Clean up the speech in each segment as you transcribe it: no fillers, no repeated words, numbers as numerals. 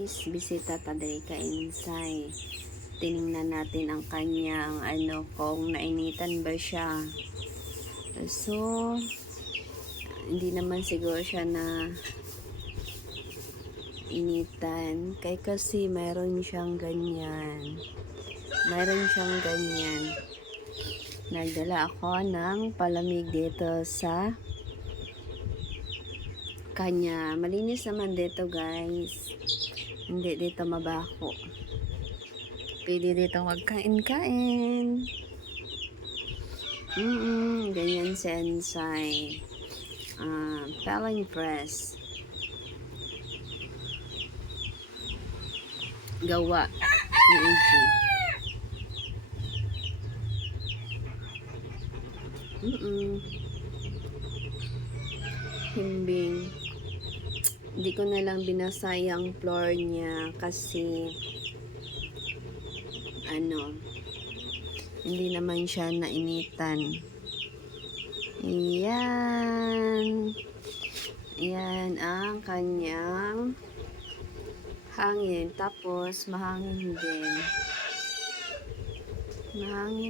Bisita ta diri ka Insay. Tiningnan natin ang kanyang kung nainitan ba siya. So, hindi naman siguro siya na initan. Kasi mayroon siyang ganyan. Nagdala ako ng palamig dito sa kanya. Malinis naman dito, guys. Hindi dito mabako. Pwede dito magkain-kain. Ganyan si Ensay. Paling press. Gawa ni Uji. Himbing. Hindi ko na lang binasa yung floor niya kasi hindi naman siya nainitan. Yan ang kanyang hangin. Tapos mahangin din. Yan.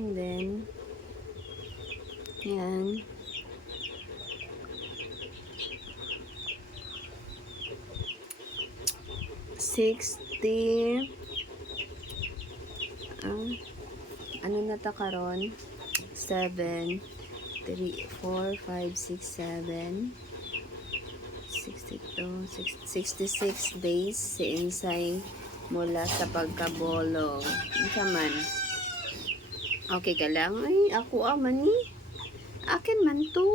Ano na ta karon? 7, 3, 4, 5, 6, 7, 62, 66 days si Insay mula sa pagkabolong. Ika man. Okay ka lang? Ay, ako man ni. Akin man to.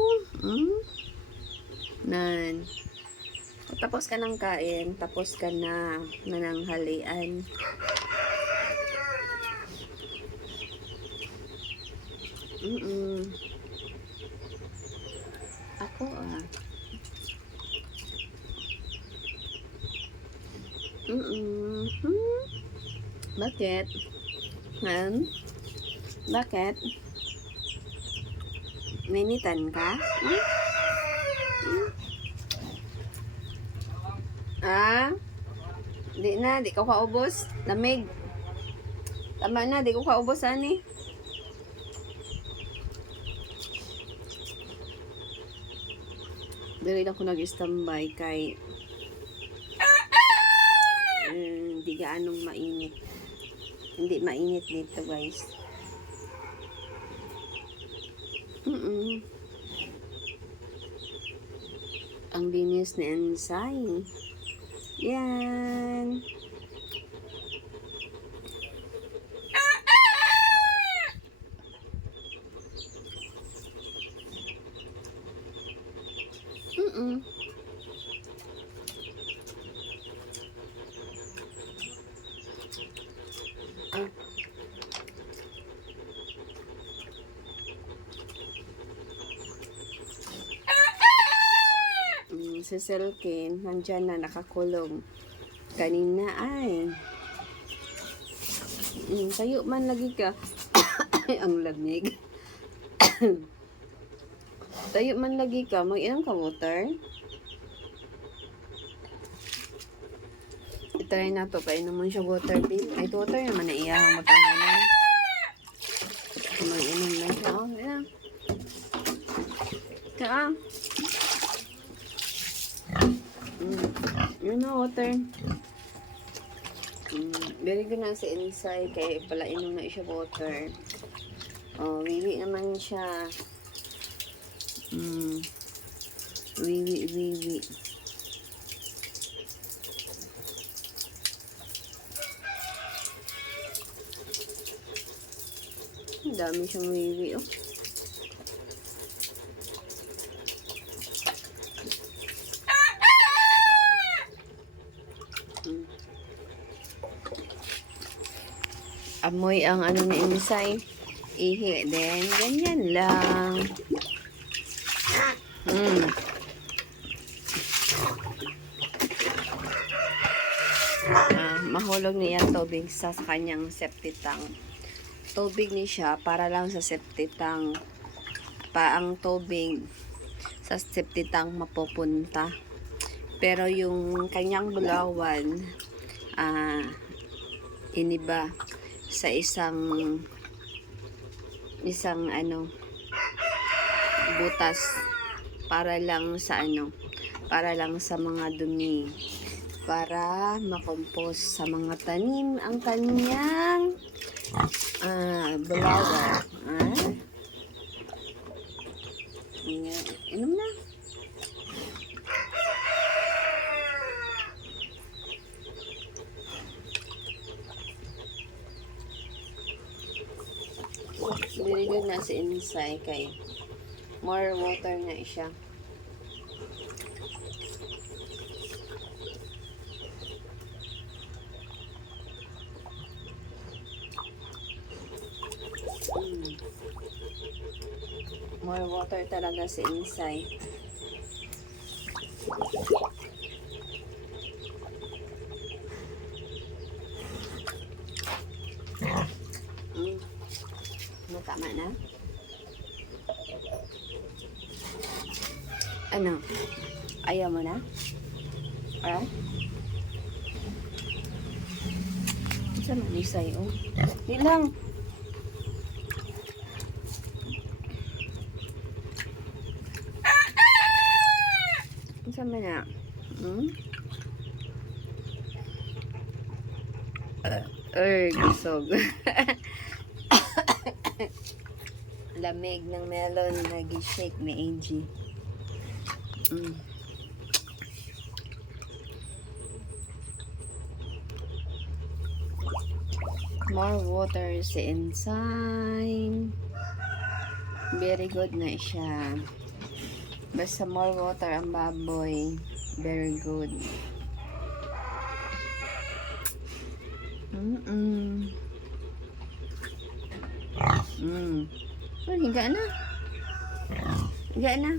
Nan. Tapos ka ng kain, tapos ka na nananghalian. Ako Bakit? Bakit? Ninitan ka? Di ko kaubos. Lamig. Tama na, di ko kaubos, ani. Dali lang ko nag-standby kay hindi gaanong mainit. Hindi mainit dito, guys. Ang linis ni Ensay. Yan. Si Selkin, nandyan na nakakulong. Kanina ay. Tayo man lagi ka. Ang lamig. Tayo man lagi ka. Mag-inom ka water. I-try na to. Kaya naman siya water bill. Ay, water naman na iyahang matahanan. Mag-inom na siya. Yun na, water. Very good na si Insay. Kaya pala inom na siya water. Wiwi naman siya. Wiwi. Ang dami siyang wiwi, Amoy ang ni Insay. Ihi din. Ganyan lang. Mahulog niya tubig sa kanyang septic tank. Tubig ni siya para lang sa septic tank. Ang tubig sa septic tank mapupunta. Pero yung kanyang bulawan ah, iniba sa isang ano, butas para lang sa mga dumi, para makompose sa mga tanim ang kanyang bulaga. Inom na. Very good na si Insay kay more water na siya. More water talaga si Insay. Tama na? Ano? Ayaw mo na? Alright? Saan man Insay, oh? Di lang. Saan man na? Gisog. Lamig ng melon na gi-shake ni Angie. More water si Insay. Very good na siya. Basta more water ang baboy. Very good. Higa na. Higa na.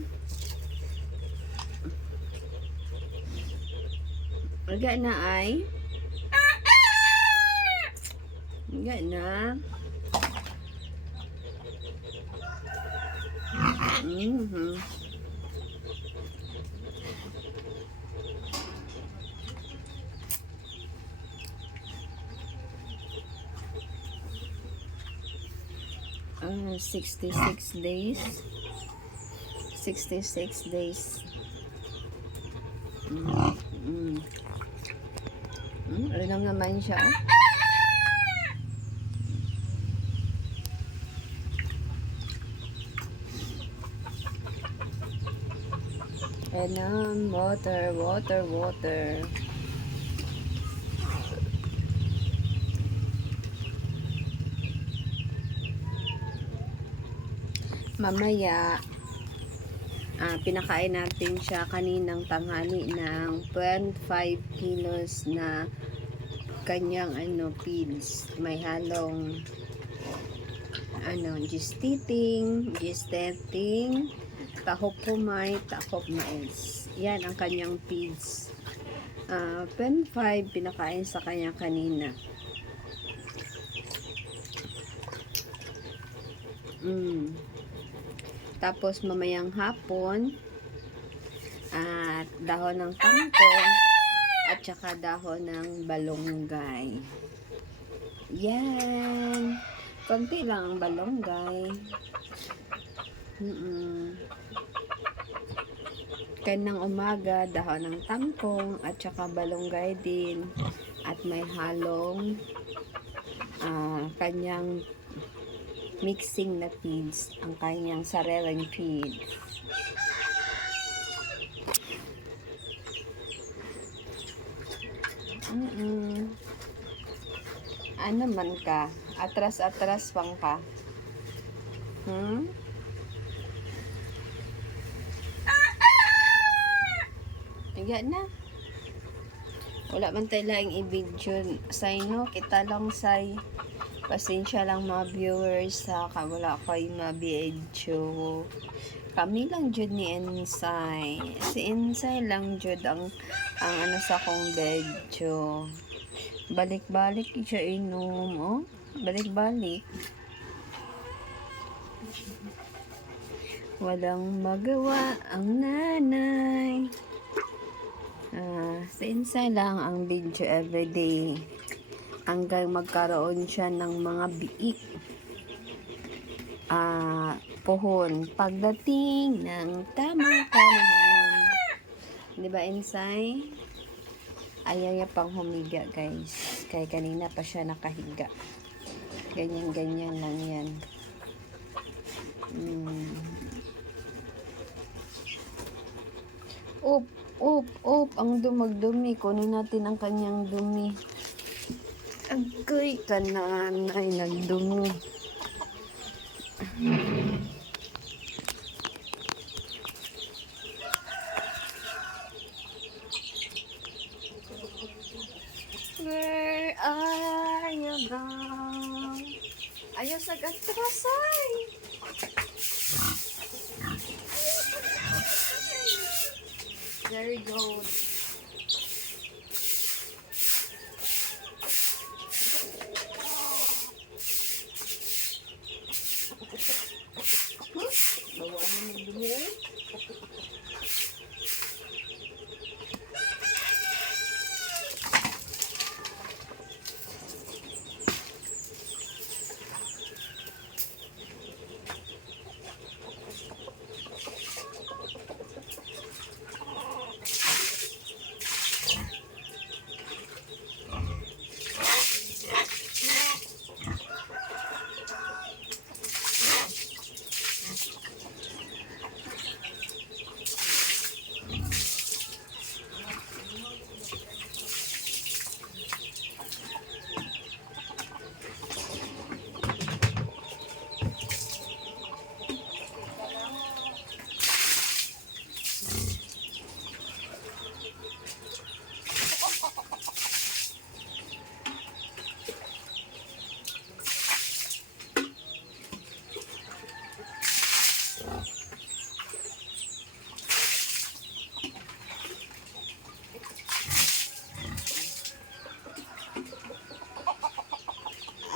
Higa na ay. Higa na. 66 days. 66 days. Alam naman siya. And water. Mamaya, pinakain natin siya kaninang tanghali ng 0.5 kilos na kanyang feeds. May halong gestating, tahop pumay, tahop mais. Yan ang kanyang feeds. 0.5 pinakain sa kanya kanina. Tapos mamayang hapon dahon ng kangkong at saka dahon ng balonggay. Yan. Konti lang ang balonggay. Kanang umaga, dahon ng tangkong at saka balonggay din. At may halong kanyang mixing na feeds, ang kanyang sariling feeds. Ano man ka? Atras pang ka? Higa na. Wala man tayo lang i-video say no, kita lang say. Pasensya lang mga viewers sa wala kayo ma-video. Kami lang jud ni Insay. Si Insay lang jud ang sa kong video. Balik-balik siya inom, oh. Balik-balik. Walang magawa ang nanay. Sa Insay lang ang video everyday hanggang magkaroon siya ng mga biik. Puhon pagdating ng tamang panahon. Di ba, Insay? Ayaw niya pang humiga, guys. Kaya kanina pa siya nakahiga. Ganyan-ganyan lang yan. Up. Ang dumagdumi. Kunin natin ang kanyang dumi. Agay ka nanay, nagdumi. Where are you now? Ayaw sa gatrasay. Very good. Bawahan mo dumi.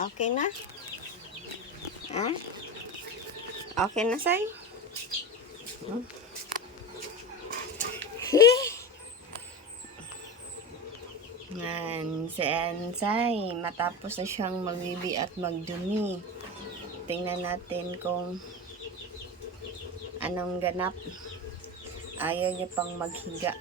Okay na? Ha? Okay na, Say? Si Ansay, matapos na siyang magbibi at magdumi. Tingnan natin kung anong ganap. Ayaw niya pang maghiga.